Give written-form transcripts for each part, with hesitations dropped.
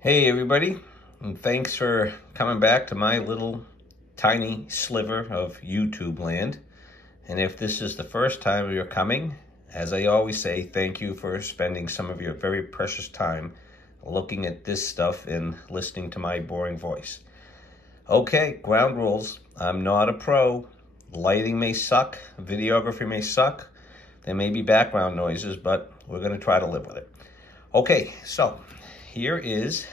Hey everybody, and thanks for coming back to my little tiny sliver of YouTube land. And if this is the first time you're coming, as I always say, thank you for spending some of your very precious time looking at this stuff and listening to my boring voice. Okay, ground rules. I'm not a pro. Lighting may suck, videography may suck, there may be background noises, but we're gonna try to live with it. Okay, so here is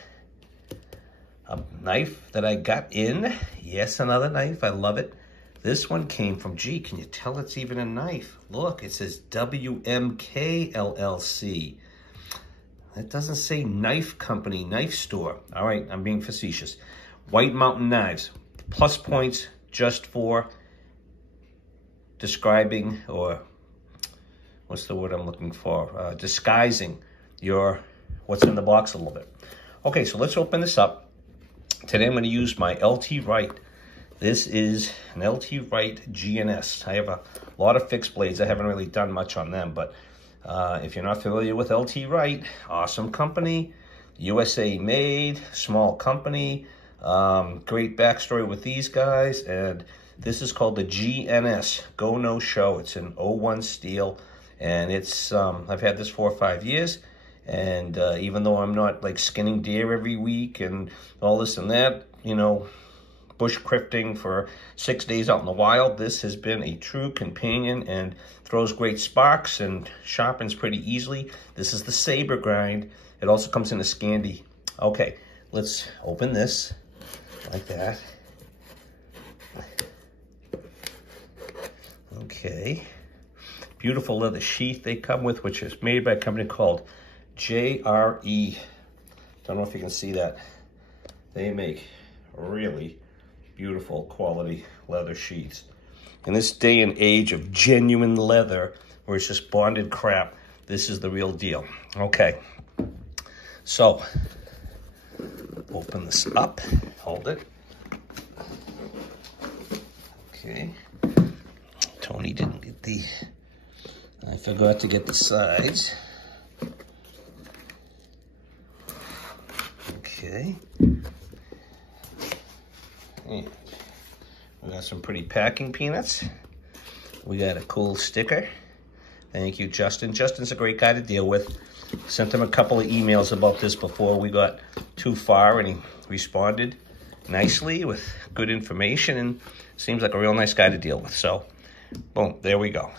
a knife that I got in. Yes, another knife. I love it. This one came from, gee, can you tell it's even a knife? Look, it says WMK LLC. That doesn't say knife company, knife store. All right, I'm being facetious. White Mountain Knives. Plus points just for describing, or what's the word I'm looking for? Disguising your what's in the box a little bit. Okay, so let's open this up. Today I'm going to use my LT Wright. This is an LT Wright GNS. I have a lot of fixed blades. I haven't really done much on them, but if you're not familiar with LT Wright, awesome company, USA made, small company, great backstory with these guys, and this is called the GNS, Go No Show. It's an 01 steel, and it's I've had this 4 or 5 years. And even though I'm not like skinning deer every week and all this and that, you know, bush crafting for 6 days out in the wild, this has been a true companion and throws great sparks and sharpens pretty easily. This is the saber grind. It also comes in a Scandi. Okay, let's open this like that. Okay, beautiful leather sheath they come with, which is made by a company called JRE. Don't know if you can see that. They make really beautiful quality leather sheaths. In this day and age of genuine leather, where it's just bonded crap, this is the real deal. Okay, so open this up, hold it. Okay, Tony didn't get I forgot to get the sides. Okay, and we got some pretty packing peanuts. We got a cool sticker. Thank you, Justin. Justin's a great guy to deal with. Sent him a couple of emails about this before we got too far, and he responded nicely with good information, and seems like a real nice guy to deal with. So, boom, there we go.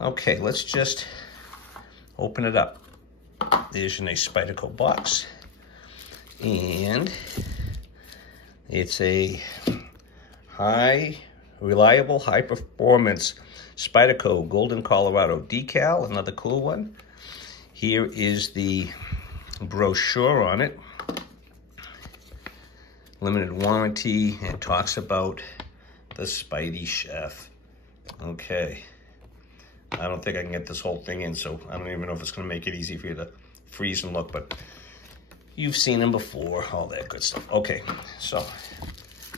Okay, let's just open it up. There's your nice Spyderco box, and it's a reliable, high performance Spyderco Golden Colorado decal, another cool one. Here is the brochure on it, limited warranty, and talks about the SpydieChef. Okay. I don't think I can get this whole thing in, so I don't even know if it's going to make it easy for you to freeze and look, but you've seen them before, all that good stuff. Okay, so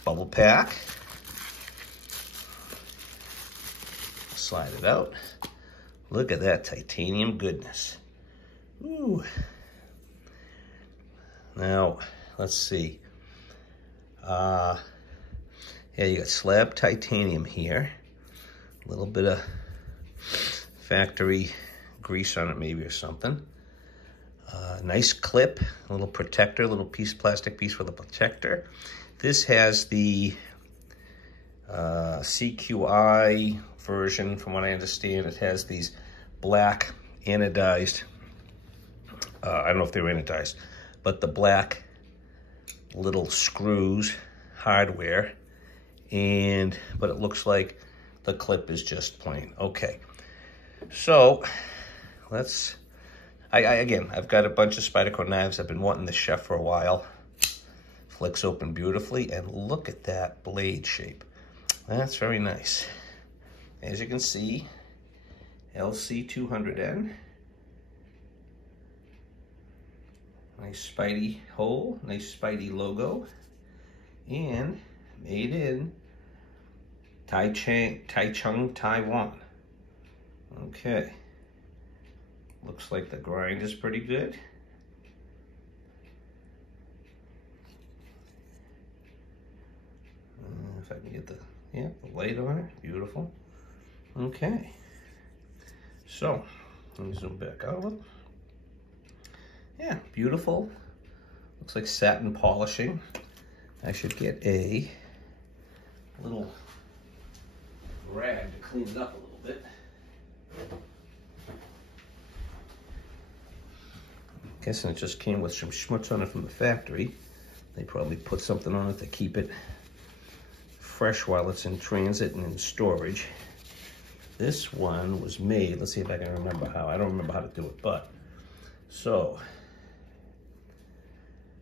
bubble pack. Slide it out. Look at that titanium goodness. Ooh. Now, let's see. Yeah, you got slab titanium here. A little bit of factory grease on it maybe or something. Nice clip, a little protector, a little plastic piece with a protector. This has the CQI version, from what I understand. It has these black anodized, I don't know if they're anodized, but the black little screws, hardware, but it looks like the clip is just plain. Okay, so again, I've got a bunch of Spyderco knives. I've been wanting this chef for a while. Flicks open beautifully, and look at that blade shape. That's very nice. As you can see, LC200N. Nice Spydie hole, nice Spydie logo, and made in Taichung, Taiwan. Okay. Looks like the grind is pretty good. if I can get the light on it. Beautiful. Okay. So, let me zoom back out a little. Yeah, beautiful. Looks like satin polishing. I should get a little rag to clean it up a little bit. I'm guessing it just came with some schmutz on it from the factory. They probably put something on it to keep it fresh while it's in transit and in storage. This one was made, let's see if I can remember how. I don't remember how to do it, but so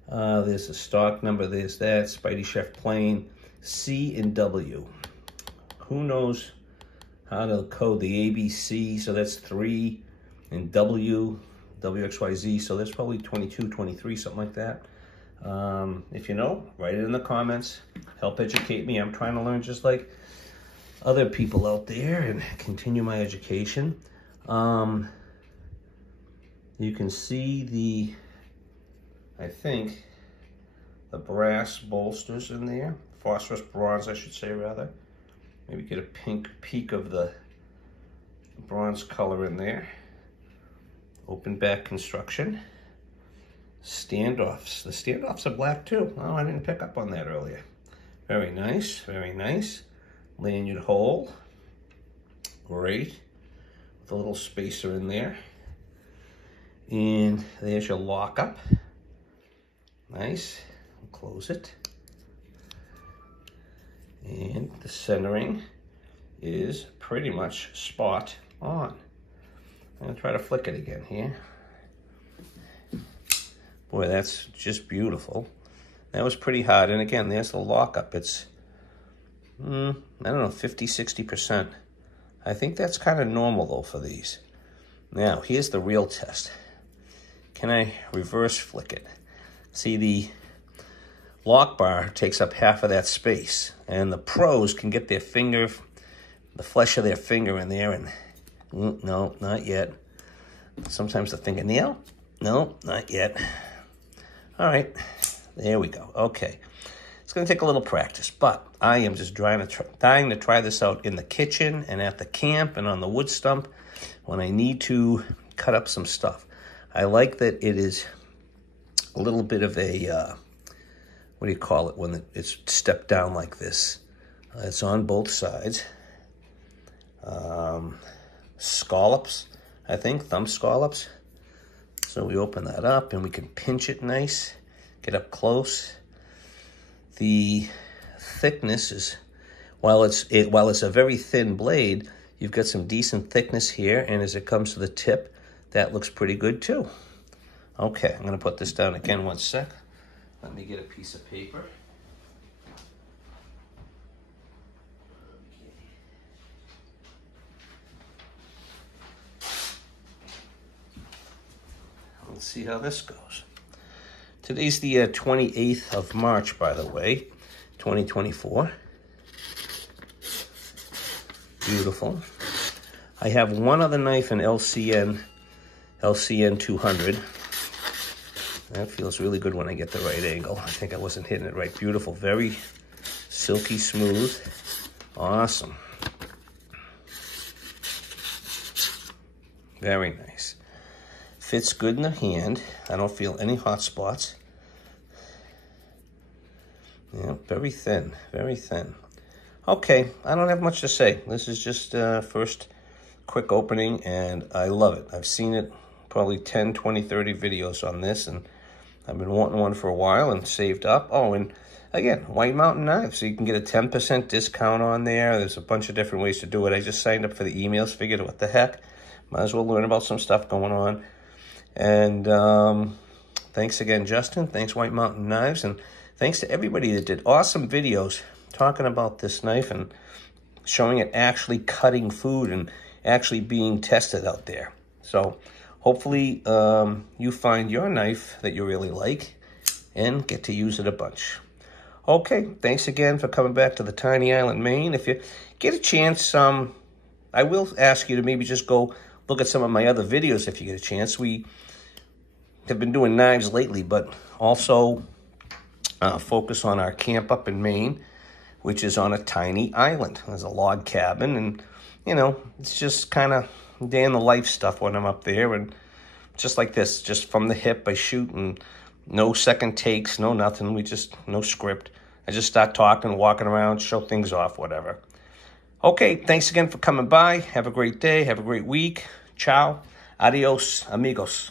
there's the stock number, there's that, SpydieChef plain, C and W. Who knows how to code the ABC, so that's 3, and W, WXYZ, so that's probably 22, 23, something like that. If you know, write it in the comments, help educate me. I'm trying to learn just like other people out there and continue my education. You can see the, I think, the brass bolsters in there. Phosphorus bronze, I should say, rather. Maybe get a pink peak of the bronze color in there. Open back construction. Standoffs. The standoffs are black too. Oh, I didn't pick up on that earlier. Very nice, very nice. Lanyard hole. Great. With a little spacer in there. And there's your lockup. Nice. Close it. And the centering is pretty much spot on. I'm gonna try to flick it again here. Boy, that's just beautiful. That was pretty hard. And again, there's the lockup. It's, I don't know, 50, 60%. I think that's kind of normal though for these. Now, here's the real test. Can I reverse flick it? See, the lock bar takes up half of that space, and the pros can get their finger, the flesh of their finger in there, and no, not yet. Sometimes the fingernail, no, not yet. All right, there we go. Okay, it's gonna take a little practice, but I am just dying to try this out in the kitchen and at the camp and on the wood stump when I need to cut up some stuff. I like that it is a little bit of a, what do you call it when it's stepped down like this? It's on both sides. Scallops, I think, thumb scallops. So we open that up and we can pinch it nice, get up close. The thickness is, while it's a very thin blade, you've got some decent thickness here, and as it comes to the tip, that looks pretty good too. Okay, I'm gonna put this down again 1 sec. Let me get a piece of paper. Let's see how this goes. Today's the 28th of March, by the way, 2024. Beautiful. I have one other knife in LCN 200. That feels really good when I get the right angle. I think I wasn't hitting it right. Beautiful, very silky smooth. Awesome. Very nice. Fits good in the hand. I don't feel any hot spots. Yeah, very thin, very thin. Okay, I don't have much to say. This is just first quick opening, and I love it. I've seen it probably 10, 20, 30 videos on this, and I've been wanting one for a while and saved up. Oh, and again, White Mountain Knives. So you can get a 10% discount on there. There's a bunch of different ways to do it. I just signed up for the emails, figured what the heck. Might as well learn about some stuff going on. And thanks again, Justin. Thanks, White Mountain Knives. And thanks to everybody that did awesome videos talking about this knife and showing it actually cutting food and actually being tested out there. So hopefully you find your knife that you really like and get to use it a bunch. Okay, thanks again for coming back to the Tiny Island, Maine. If you get a chance, I will ask you to maybe just go look at some of my other videos if you get a chance. We have been doing knives lately, but also focus on our camp up in Maine. which is on a tiny island. There's a log cabin, and, you know, it's just kind of day-in-the-life stuff when I'm up there, and just like this, just from the hip, I shoot, and no second takes, no nothing. No script. I just start talking, walking around, show things off, whatever. Okay, thanks again for coming by. Have a great day. Have a great week. Ciao. Adios, amigos.